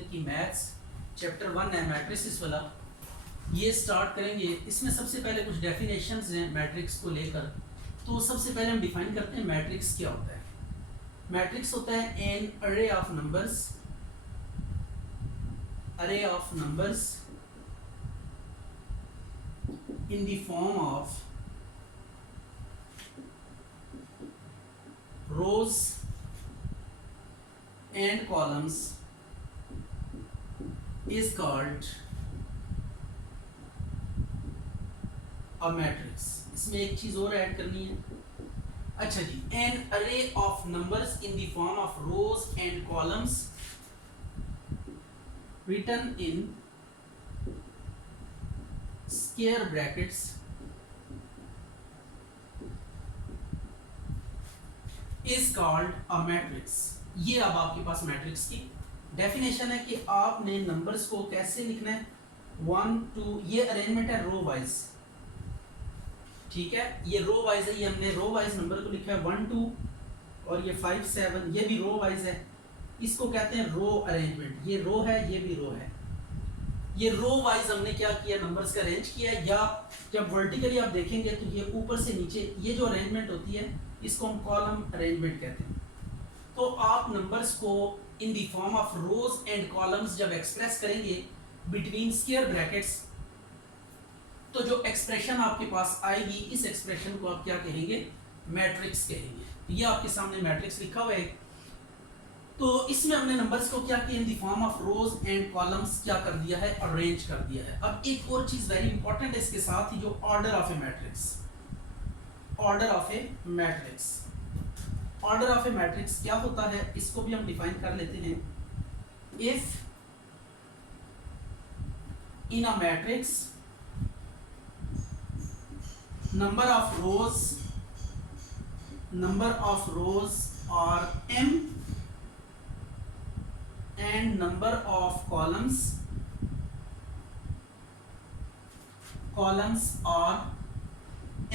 की maths chapter 1 है matrices वाला, ये स्टार्ट करेंगे। इसमें सबसे पहले कुछ डेफिनेशंस हैं मैट्रिक्स को लेकर। तो सबसे पहले हम डिफाइन करते हैं मैट्रिक्स क्या होता है। मैट्रिक्स होता है एन अरे of numbers in the form of rows and columns is called a matrix। इसमें एक चीज और ऐड करनी है। अच्छा जी, an array of numbers in the form of rows and columns written in square brackets is called a matrix। ये अब आपके पास मैट्रिक्स की डेफिनेशन है कि आपने नंबर्स को कैसे लिखना है। 1 2, ये अरेंजमेंट है रो वाइज, ठीक है, ये रो वाइज है। ये हमने रो वाइज नंबर को लिखा है 1 2 और ये 5 7, ये भी रो वाइज है। इसको कहते हैं रो अरेंजमेंट। ये रो है, ये भी रो है। ये रो वाइज हमने क्या किया, नंबर्स का अरेंज किया। या जब वर्टिकली आप देखेंगे तो ये ऊपर से नीचे ये जो अरेंजमेंट होती है इसको हम कॉलम अरेंजमेंट कहते हैं। तो आप नंबर्स को in the form of rose and columns जब एक्सप्रेस करेंगे बिटवीन स्क्वायर ब्रैकेट्स, तो जो एक्सप्रेशन आपके पास आएगी इस एक्सप्रेशन को आप क्या कहेंगे, मैट्रिक्स कहेंगे। ये आपके सामने मैट्रिक्स लिखा हुआ है। तो इसमें हमने नंबर्स को क्या किया, in the form of rose and columns क्या कर दिया है, अरेंज कर दिया है। अब एक और चीज वेरी इंपॉर्टेंट है इसके साथ ही, जो order of A matrix. Order of A matrix, order of A matrix क्या होता है, इसको भी हम डिफाइन कर लेते हैं। If in a matrix number of rows are m and number of columns are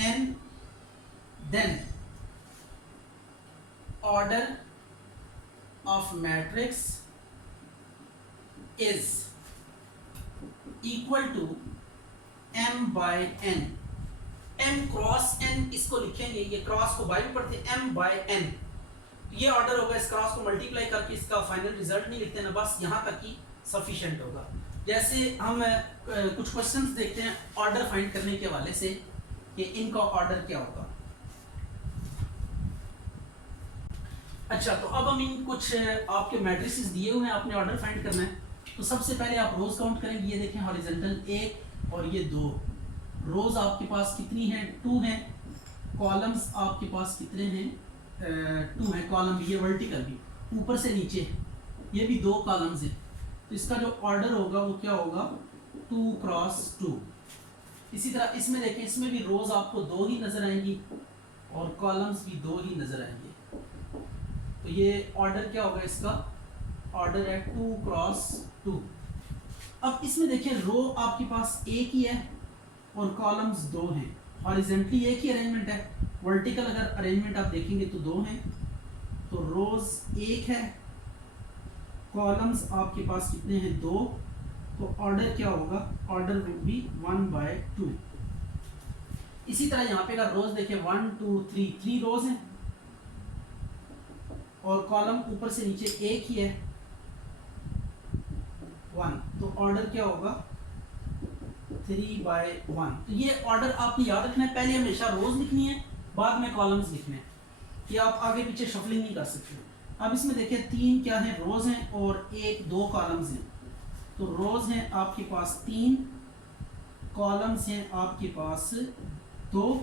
n, then order of matrix is equal to m by n। m cross n इसको लिखेंगे, ये क्रॉस को बाय में पढ़ते हैं, m by n। ये order होगा। इस क्रॉस को मल्टीप्लाई करके इसका फाइनल रिजल्ट नहीं लिखते ना, बस यहाँ तक ही सफिशिएंट होगा। जैसे हम कुछ क्वेश्चंस देखते हैं ऑर्डर फाइंड करने के हवाले से कि इनका ऑर्डर क्या होगा। अच्छा, तो अब हम इन कुछ आपके मैट्रिसेस दिए हुए हैं, आपने ऑर्डर फाइंड करना है। तो सबसे पहले आप रोज काउंट करेंगे। ये देखें हॉरिजॉन्टल 1 और ये 2 रोज आपके पास कितनी हैं, 2 हैं। कॉलम्स आपके पास कितने हैं, 2 हैं। कॉलम ये वर्टिकल भी ऊपर से नीचे, ये भी 2 कॉलम्स हैं। तो इसका जो ऑर्डर होगा वो क्या होगा, 2 क्रॉस 2। इसी तरह इसमें देखें, इसमें भी रोज आपको 2 ही नजर आएंगी और कॉलम्स भी 2 ही नजर आएंगे। तो ये ऑर्डर क्या होगा, इसका ऑर्डर है 2 क्रॉस 2। अब इसमें देखिए रो आपके पास एक ही है और कॉलम्स 2 हैं। हॉरिजॉन्टली एक ही अरेंजमेंट है, वर्टिकल अगर अरेंजमेंट आप देखेंगे तो 2 हैं। तो रोज 1 है, कॉलम्स आपके पास कितने हैं, 2। तो ऑर्डर क्या होगा, ऑर्डर विल बी 1 by 2। इसी तरह यहाँ पे अगर रोज देखें 1 2 3 रोज हैं और कॉलम ऊपर से नीचे एक ही है 1। तो ऑर्डर क्या होगा, 3 by 1। तो ये ऑर्डर आपने याद रखना है। पहले हमेशा रोज लिखनी है, बाद में कॉलम्स लिखने हैं। ये आप आगे पीछे शफलिंग नहीं कर सकते। अब इसमें देखिए 3 क्या है, रोज हैं और 2 कॉलम्स हैं। तो रोज हैं आपके पास 3, कॉलम्स हैं आपके पास 2।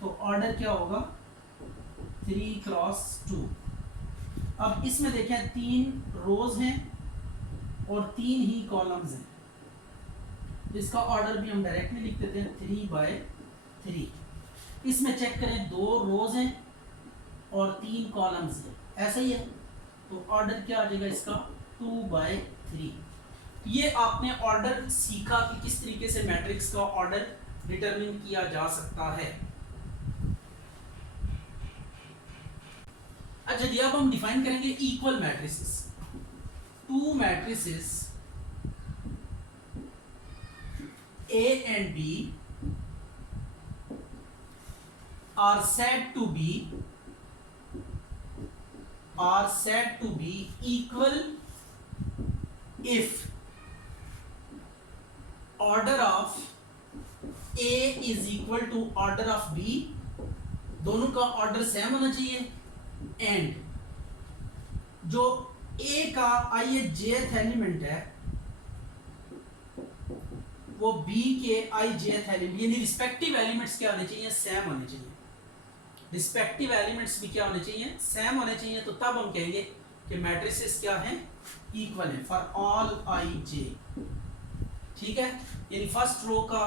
तो ऑर्डर क्या होगा, 3 क्रॉस 2। अब इसमें देखें 3 रोज हैं और 3 ही कॉलम्स हैं। इसका ऑर्डर भी हम डायरेक्टली लिख देते हैं 3 by 3। इसमें चेक करें 2 रोज हैं और 3 कॉलम्स हैं, ऐसा ही है। तो ऑर्डर क्या आ जाएगा इसका, 2 by 3। ये आपने ऑर्डर सीखा कि किस तरीके से मैट्रिक्स का ऑर्डर डिटरमिन किया जा सकता है। अच्छा जी, अब हम डिफाइन करेंगे equal matrices. two matrices A and B are said to be equal if order of A is equal to order of B, दोनों का ऑर्डर सेम होना चाहिए, एंड जो A का ijth एलिमेंट है वो B के ijth एलिमेंट, यानी रिस्पेक्टिव एलिमेंट्स क्या होने चाहिए, सेम होने चाहिए। रिस्पेक्टिव एलिमेंट्स भी क्या होने चाहिए, सेम होने चाहिए। तो तब हम कहेंगे कि मैट्रिसेस क्या हैं, इक्वल है फॉर ऑल ij। ठीक है, यानी फर्स्ट रो का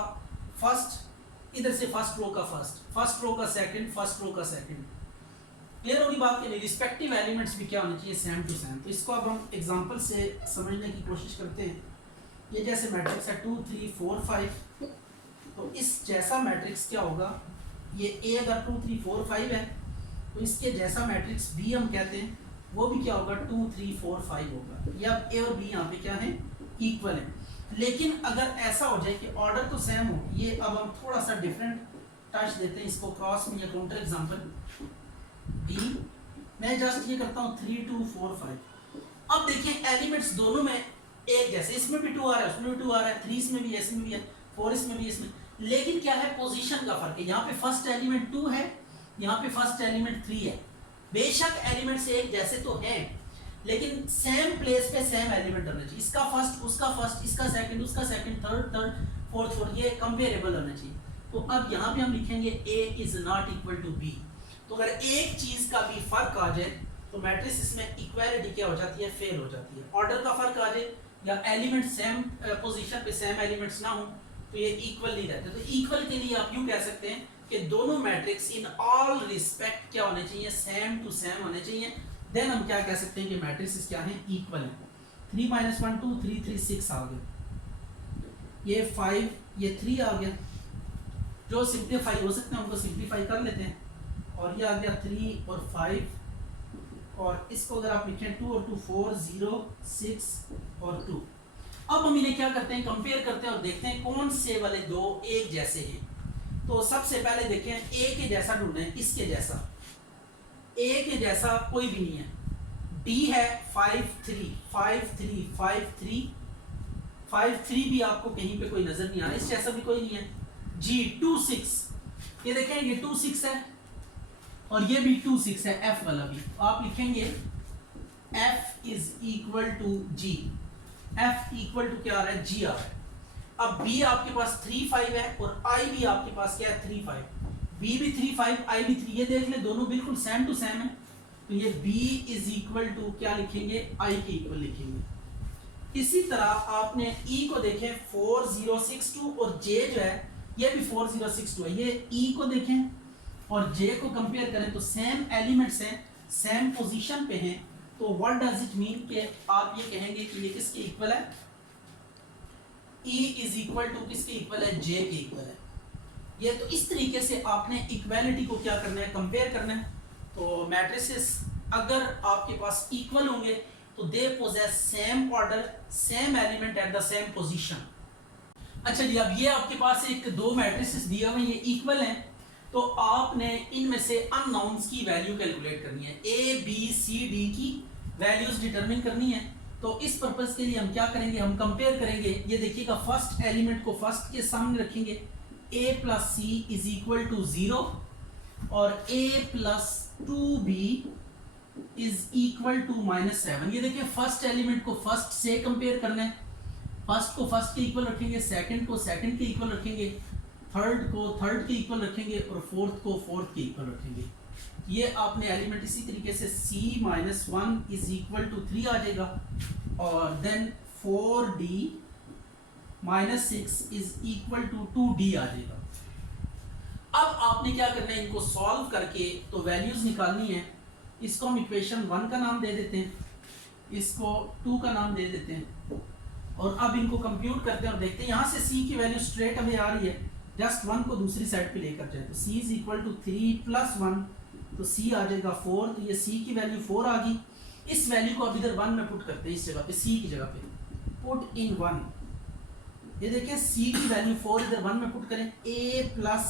फर्स्ट, इधर से फर्स्ट रो का फर्स्ट रो का सेकंड, फर्स्ट रो का सेकंड। क्लियर होगी बात के लिए? रिस्पेक्टिव एलिमेंट्स भी क्या होने चाहिए, सेम टू सेम। तो इसको अब हम एग्जांपल से समझने की कोशिश करते हैं। ये जैसे मैट्रिक्स है 2 3 4 5, तो इस जैसा मैट्रिक्स क्या होगा, ये A अगर 2 3 4 5 है तो इसके जैसा मैट्रिक्स B हम कहते हैं, वो भी क्या होगा 2 3 4 5 होगा। या A और B यहाँ पे क्या है, इक्वल है। लेकिन अगर ऐसा हो जाए कि ऑर्डर तो सेम हो, ये अब हम थोड़ा सा डिफरेंट टच देते हैं इसको क्रॉस में या काउंटर एग्जांपल D, मैं जस्ट ये करता हूँ 3 2 4 5। अब देखिए एलिमेंट्स दोनों में एक जैसे, इसमें भी 2 आ रहा है, उसमें भी 2 आ रहा है, 3 इसमें भी है, इसमें भी है, 4 इसमें भी, इसमें। लेकिन क्या है, पोजीशन का फर्क है। यहाँ पे फर्स्ट एलिमेंट 2 है, यहाँ पे फर्स्ट एलिमेंट 3 है। बेशक एलिमेंट्स एक जैसे तो हैं, लेकिन सेम प्लेस पे सेम एलिमेंट होना चाहिए। इसका फर्स्ट, उसका फर्स्ट, इसका सेकंड, उसका सेकंड, थर्ड, फोर्थ, ये कंपेरेबल होना चाहिए। तो अब यहाँ पे हम लिखेंगे A is not equal to B। तो अगर एक चीज का भी फर्क आ जाए तो मैट्रिक्स इसमें इक्वालिटी क्या हो जाती है, फेल हो जाती है। ऑर्डर का फर्क आ जाए या एलिमेंट सेम पोजीशन पे सेम एलिमेंट्स ना हो तो ये इक्वल नहीं रहते। तो इक्वल के लिए आप यूं कह सकते हैं कि दोनों मैट्रिक्स इन ऑल रिस्पेक्ट क्या होने चाहिए, सेम टू सेम होने चाहिए। देन हम क्या कह सकते हैं कि मैट्रिक्स क्या है, इक्वल है। 3 - 1 2 3 3 6 आ गया, ये 5 ये 3 आ गया। जो सिंप्लीफाई हो सकते हैं उनको सिंप्लीफाई कर लेते हैं, और ये आ गया 3 और 5, और इसको अगर आप लिखें 2 और 2 4 0 6 और 2। अब हम इन्हें क्या करते हैं, कंपेयर करते हैं और देखते हैं कौन से वाले दो एक जैसे हैं। तो सबसे पहले देखें A के जैसा ढूंढें, इसके जैसा। A के जैसा कोई भी नहीं है। D है 5 3 5 3 5 3 5 3 भी आपको कहीं पे कोई नजर नहीं आ रहा, इस जैसा भी कोई नहीं है। G 2 6, ये देखें ये 2 6 है, और ये भी 2 6 है, F वाला भी। आप लिखेंगे F is equal to G। F equal to क्या आ रहा है, G आ रहा है। अब B आपके पास 3 5 है, और I भी आपके पास क्या है 3 5। B भी 3 5, I भी 3, ये देख ले दोनों बिल्कुल सेम टू सेम है। तो ये B इज इक्वल टू क्या लिखेंगे, I के इक्वल लिखेंगे। इसी तरह आपने E को देखें 4 0 6 2, और J जो है ये भी 4 0 6 2 है। ये E को देखें और J को कंपेयर करें तो सेम एलिमेंट्स हैं, सेम पोजीशन पे हैं। तो व्हाट डज इट मीन कि आप ये कहेंगे कि ये किसके इक्वल है, E इज इक्वल टू किसके इक्वल है, J के इक्वल है। ये तो इस तरीके से आपने इक्वालिटी को क्या करना है, कंपेयर करना है। तो मैट्रिसेस अगर आपके पास इक्वल होंगे तो they possess same order, same element at the same position. अच्छा जी, अब ये आपके पास एक दो मैट्रिसेस दिए हुए हैं, ये इक्वल हैं। तो आपने इनमें से अननोन्स की वैल्यू कैलकुलेट करनी है, A B C D की वैल्यूज डिटरमिन करनी है। तो इस पर्पस के लिए हम क्या करेंगे, हम कंपेयर करेंगे। ये देखिएगा फर्स्ट एलिमेंट को फर्स्ट के सामने रखेंगे, A + C is equal to 0, और A + 2B is equal to -7। ये देखिए फर्स्ट एलिमेंट को फर्स्ट से कंपेयर करना है, फर्स्ट को फर्स्ट के इक्वल रखेंगे, सेकंड को सेकंड के इक्वल रखेंगे, थर्ड को थर्ड के इक्वल रखेंगे, और फोर्थ को फोर्थ के इक्वल रखेंगे। ये आपने एलिमेंट इसी तरीके से C - 1 इज इक्वल टू 3 आ जाएगा, और then 4D - 6 is equal to 2D आ जाएगा। अब आपने क्या करना है, इनको सॉल्व करके तो वैल्यूज निकालनी है। इसको हम इक्वेशन 1 का नाम दे देते हैं, इसको 2 का नाम दे देते हैं, और अब इनको कंप्यूट करते हैं और देखते हैं। यहाँ से C की वैल्यू स्ट्रेट अवे आ रही है, जस्ट 1 को दूसरी साइड पे लेकर जाए। तो C इज इक्वल टू 3 + 1, तो C आ जाएगा 4। तो ये C की वैल्यू 4 आ गई। इस वैल्यू को अब इधर 1 में पुट करते हैं, इस जगह पे सी की जगह पे पुट इन 1। ये देखिए सी की वैल्यू 4 इधर 1 में पुट करें, a प्लस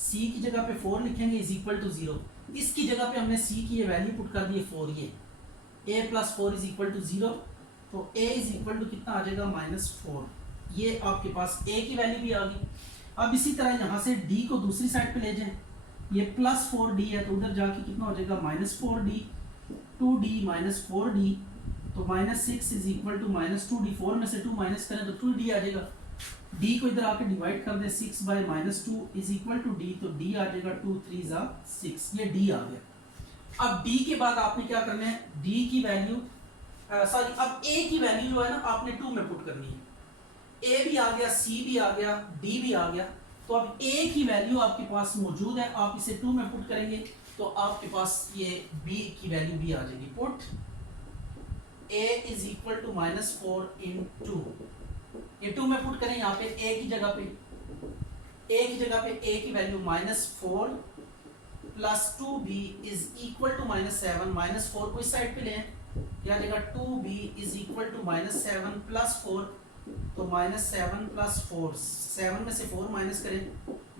सी की जगह पे 4 लिखेंगे इज इक्वल टू 0। इसकी जगह पे हमने सी की ये वैल्यू पुट कर दी है 4, ये a plus 4 is equal to 0, तो a इज इक्वल टू कितना आ जाएगा -4। ये आपके पास a की वैल्यू भी आ गई। अब इसी तरह यहाँ से d को दूसरी साइड पे ले जाएं, ये +4d है तो उधर जाके कितना हो जाएगा -4d, 2d - 4d, तो -6 इज इक्वल टू -2d। 4 में से 2 माइनस करें तो 2d आ जाएगा। d को इधर आके डिवाइड कर दें, 6 by -2 is equal to d, तो d आ जाएगा 2 3 ज़ा 6, ये d आ गया। अब d के बाद आपने क्या करना है, d की वैल्यू सॉरी अब a की वैल्यू जो है ना आपने 2 में पुट करनी है। a भी आ गया, c भी आ गया, d भी आ गया, तो अब a की वैल्यू आपके पास मौजूद है, आप इसे 2 में पुट करेंगे तो आपके पास ये b की वैल्यू भी आ जाएगी। Put a is equal to -4 in 2, ये 2 में पुट करें यहाँ पे a की जगह पे, a की जगह पे a की value -4 plus 2b is equal to -7, -4 को इस साइड पे लें, क्या देगा 2b is equal to -7 plus 4, तो -7 प्लस 4, 7 में से 4 माइनस करें,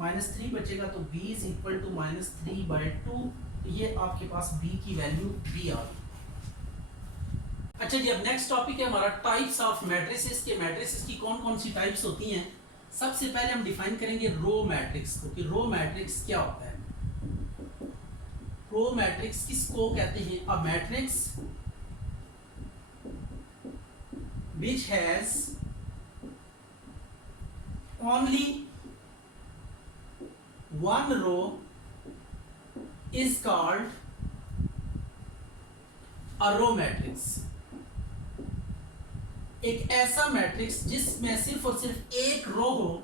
-3 बचेगा, तो b इज इक्वल टू -3/2। ये आपके पास b की वैल्यू b आ गई। अच्छा जी, अब नेक्स्ट टॉपिक है हमारा टाइप्स ऑफ मैट्रिसेस के। मैट्रिसेस की कौन कौन सी टाइप्स होती हैं। सबसे पहले हम डिफाइन करेंगे रो मैट्रिक्स को, कि रो मैट्रिक्स क्या होता है। रो मैट्रिक्स किसको कहते हैं, a matrix which has only one row is called a row matrix। एक ऐसा मैट्रिक्स जिसमें सिर्फ और सिर्फ एक रो हो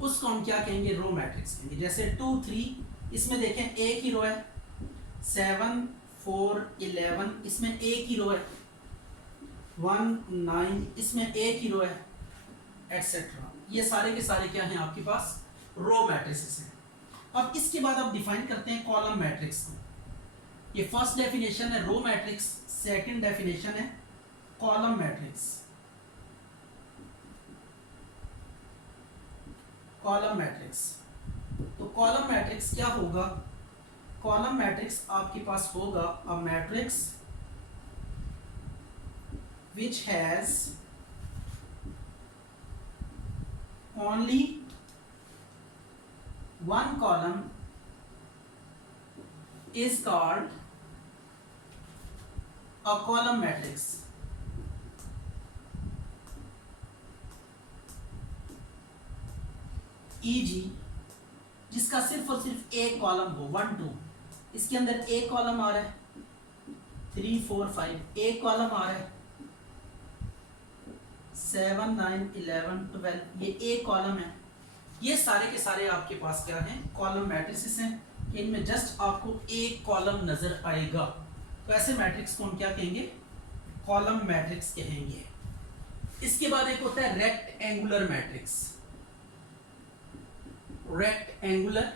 उसको हम क्या कहेंगे, रो मैट्रिक्स कहेंगे। जैसे 2 3, इसमें देखें एक ही रो है, 7 4 11 इसमें एक ही रो है, 1 9 इसमें एक ही रो है, एटसेट्रा। ये सारे के सारे क्या हैं आपके पास, रो मैट्रिसेस हैं। अब इसके बाद आप डिफाइन करते हैं कॉलम मैट्रिक्स को। ये फर्स्ट डेफिनेशन है रो मैट्रिक्स, सेकंड डेफिनेशन है कॉलम मैट्रिक्स। कॉलम मैट्रिक्स, तो कॉलम मैट्रिक्स क्या होगा, कॉलम मैट्रिक्स आपके पास होगा a matrix which has only one column is called a column matrix। e.g. जिसका सिर्फ और सिर्फ एक कॉलम हो, 1 2, इसके अंदर एक कॉलम आ रहा है, 3 4 5 एक कॉलम आ रहा है, 7 9 11 12 ये एक कॉलम है। ये सारे के सारे आपके पास क्या हैं, कॉलम मैट्रिसेस हैं, कि इनमें जस्ट आपको एक कॉलम नजर आएगा, तो ऐसे मैट्रिक्स को हम क्या कहेंगे, कॉलम मैट्रिक्स कहेंगे। इसके बाद एक होता है rectangular matrix. Rectangular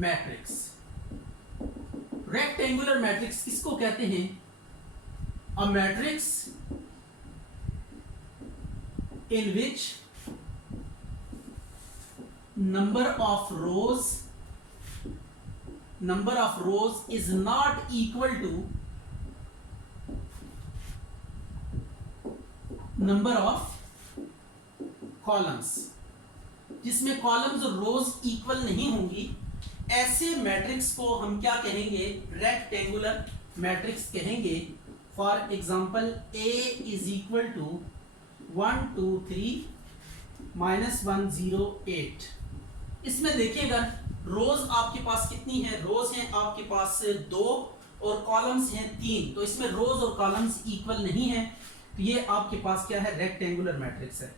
matrix, rectangular matrix किसको कहते हैं, a matrix in which number of rows is not equal to number of columns। जिसमें कॉलम्स और रोज इक्वल नहीं होंगी, ऐसे मैट्रिक्स को हम क्या कहेंगे, रेक्टेंगुलर मैट्रिक्स कहेंगे। For example A is equal to 1 2 3 -1 0 8। इसमें देखिएगा रोज आपके पास कितनी है, रोज हैं आपके पास 2 और कॉलम्स हैं 3, तो इसमें रोज और कॉलम्स इक्वल नहीं है, तो ये आपके पास क्या है, रेक्टेंगुलर मैट्रिक्स है।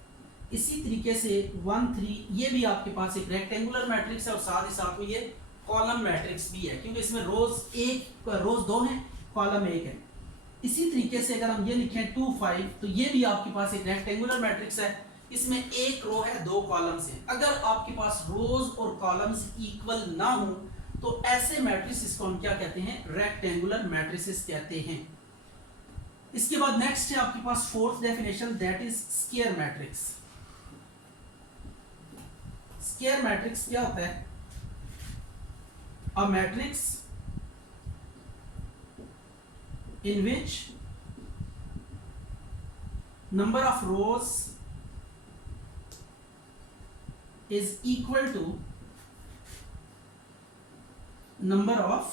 इसी तरीके से 1 3 ये भी आपके पास एक रेक्टेंगुलर मैट्रिक्स है और साथ ही साथ में ये कॉलम मैट्रिक्स भी है, क्योंकि इसमें रोज 2 हैं, कॉलम 1 है। इसी तरीके से अगर हम ये लिखें 2 5, तो ये भी आपके पास एक रेक्टेंगुलर मैट्रिक्स है, इसमें एक रो है 2 कॉलम्स हैं। अगर आपके पास रोज और कॉलम्स इक्वल ना हो तो ऐसे मैट्रिसेस को हम क्या कहते हैं, रेक्टेंगुलर मैट्रिसेस कहते हैं। इसके बाद नेक्स्ट है आपके पास fourth definition, that is square matrix. Square matrix क्या होता है? A matrix in which number of rows is equal to number of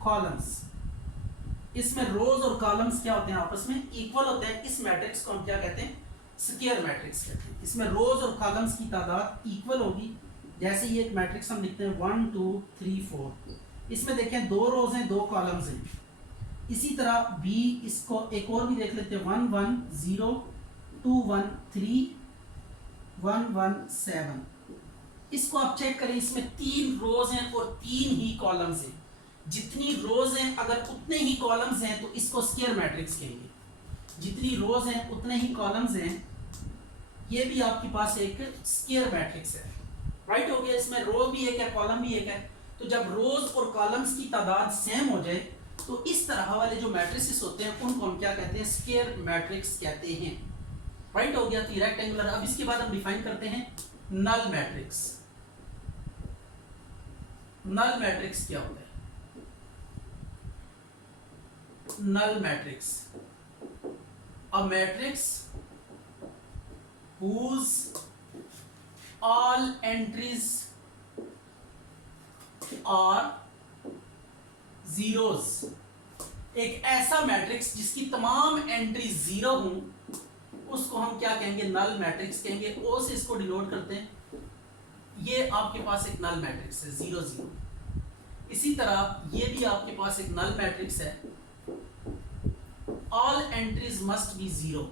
columns। इसमें रोज और कॉलम्स क्या होते हैं, आपस में इक्वल होते हैं। इस मैट्रिक्स को हम क्या कहते हैं, स्क्वायर मैट्रिक्स कहते हैं। इसमें रोज और कॉलम्स की तादाद इक्वल होगी। जैसे ये एक मैट्रिक्स हम लिखते हैं 1 2 3 4, इसमें देखें 2 रोज हैं 2 कॉलम्स हैं। इसी तरह बी, इसको एक और भी देख लेते हैं 1 1 0 2 1 3 1 1 7। इसको आप चेक करें, इसमें 3 रोज हैं और 3 ही कॉलम्स हैं। जितनी रोज हैं अगर उतने ही कॉलम्स हैं तो इसको स्क्वायर मैट्रिक्स कहेंगे। जितनी रोज हैं उतने ही कॉलम्स हैं, ये भी आपके पास एक स्क्वायर मैट्रिक्स है। राइट हो गया, इसमें रो भी एक है कॉलम भी एक है। तो जब रोज और कॉलम्स की तादाद सेम हो जाए तो इस तरह वाले जो मैट्रिसेस होते हैं उनको हम क्या कहते हैं, स्क्वायर मैट्रिक्स कहते हैं। राइट हो गया, तो रेक्टेंगुलर। अब इसके बाद हम डिफाइन करते हैं नल मैट्रिक्स। नल मैट्रिक्स क्या होता है? null matrix, a matrix whose all entries are zeros। एक ऐसा मैट्रिक्स जिसकी तमाम एंट्री जीरो हों उसको हम क्या कहेंगे, नल मैट्रिक्स कहेंगे। ओ से इसको डिनोट करते हैं। ये आपके पास एक नल मैट्रिक्स है 0 0। इसी तरह ये भी आपके पास एक नल मैट्रिक्स है, all entries must be zero।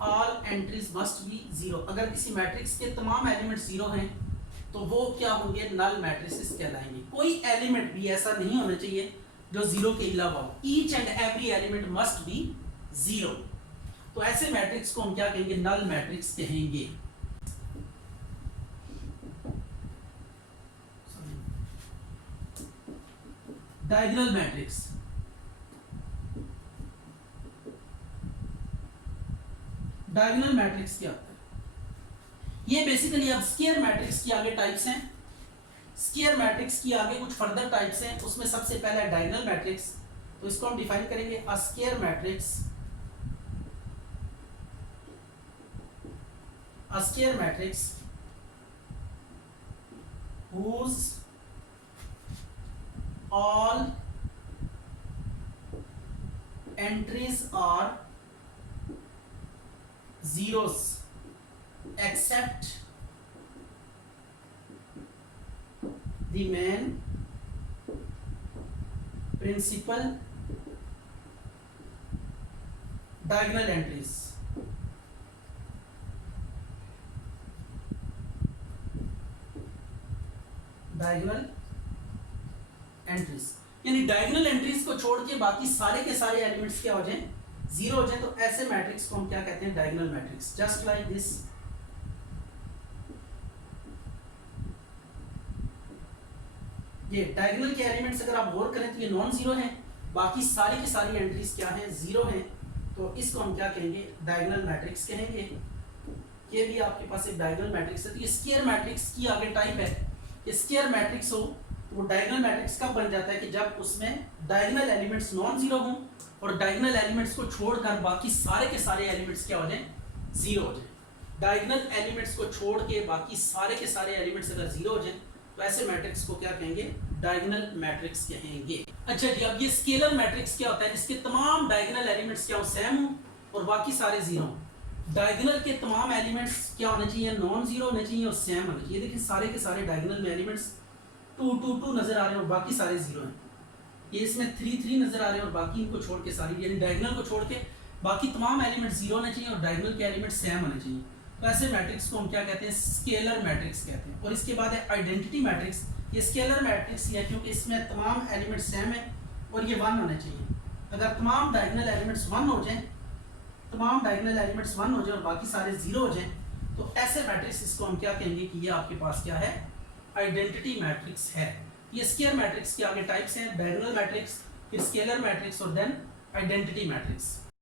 all entries must be zero। अगर किसी मैट्रिक्स के तमाम एलिमेंट जीरो हैं तो वो क्या होंगे, नल मैट्रिसेस कहलाएंगे। कोई एलिमेंट भी ऐसा नहीं होना चाहिए जो जीरो के अलावा हो। Each and every element must be zero. तो ऐसे मैट्रिक्स को हम क्या कहेंगे, नल मैट्रिक्स कहेंगे। डायगोनल मैट्रिक्स, डायगोनल मैट्रिक्स क्या होता है? ये बेसिकली अब स्क्वायर मैट्रिक्स की आगे टाइप्स हैं। स्क्वायर मैट्रिक्स की आगे कुछ फर्दर टाइप्स हैं। उसमें सबसे पहला है डायगोनल मैट्रिक्स। तो इसको हम डिफाइन करेंगे, a square matrix, a square matrix whose all entries are zeros except the main principal diagonal entries। Diagonal entries, यानी डायगोनल एंट्रीज को छोड़ के बाकी सारे के सारे एलिमेंट्स क्या हो जाएं, जीरो हो जाएं। तो ऐसे मैट्रिक्स को हम क्या कहते हैं, diagonal matrix. Just like this. ये डायगोनल के एलिमेंट्स अगर आप गौर करें तो ये नॉन जीरो हैं, बाकी सारी की सारी एंट्रीज क्या हैं, जीरो हैं। तो इसको हम क्या कहेंगे, डायगोनल मैट्रिक्स कहेंगे। ये भी आपके पास एक डायगोनल मैट्रिक्स है। तो ये स्क्वायर मैट्रिक्स की आगे टाइप है। स्क्वायर मैट्रिक्स हो तो वो डायगोनल मैट्रिक्स कब बन जाता है कि जब उसमें डायगोनल एलिमेंट्स नॉन जीरो हों और डायगोनल एलिमेंट्स को छोड़कर बाकी सारे के सारे एलिमेंट्स क्या हो जाएं, जीरो हो जाएं। डायगोनल एलिमेंट्स को छोड़ के बाकी सारे के सारे एलिमेंट्स अगर जीरो हो जाएं तो ऐसे मैट्रिक्स को क्या कहेंगे, डायगोनल मैट्रिक्स कहेंगे। अच्छा जी, अब ये स्केलर मैट्रिक्स क्या होता है, जिसके तमाम डायगोनल एलिमेंट्स क्या हो, सेम हो और बाकी सारे जीरो हों। डायगोनल के तमाम एलिमेंट्स क्या होने चाहिए, नॉन जीरो होने चाहिए और सेम होने चाहिए। देखिए सारे के सारे डायगोनल में एलिमेंट्स 2 2 2 नजर आ रहे हैं और बाकी सारे जीरो हैं। ये इसमें 3 3 नजर आ रहे हैं और बाकी इनको छोड़ के सारी, यानी डायगोनल को छोड़ के बाकी तमाम एलिमेंट जीरो होने चाहिए और डायगोनल के एलिमेंट सेम होने चाहिए। तो ऐसे मैट्रिक्स को हम क्या कहते हैं, स्केलर मैट्रिक्स कहते हैं। और इसके बाद है आइडेंटिटी मैट्रिक्स। ये स्केलर मैट्रिक्स है क्योंकि इसमें तमाम एलिमेंट सेम है और ये 1 होने चाहिए। अगर तमाम डायगोनल एलिमेंट्स 1 हो जाएं, तमाम डायगोनल एलिमेंट्स 1 हो जाए और बाकी सारे जीरो हो जाएं तो ऐसे मैट्रिक्स इसको हम क्या कहेंगे कि ये आपके पास क्या है, आइडेंटिटी मैट्रिक्स है। ये स्क्वायर मैट्रिक्स के आगे टाइप्स हैं, डायगोनल मैट्रिक्स, फिर स्केलर मैट्रिक्स और देन आइडेंटिटी मैट्रिक्स।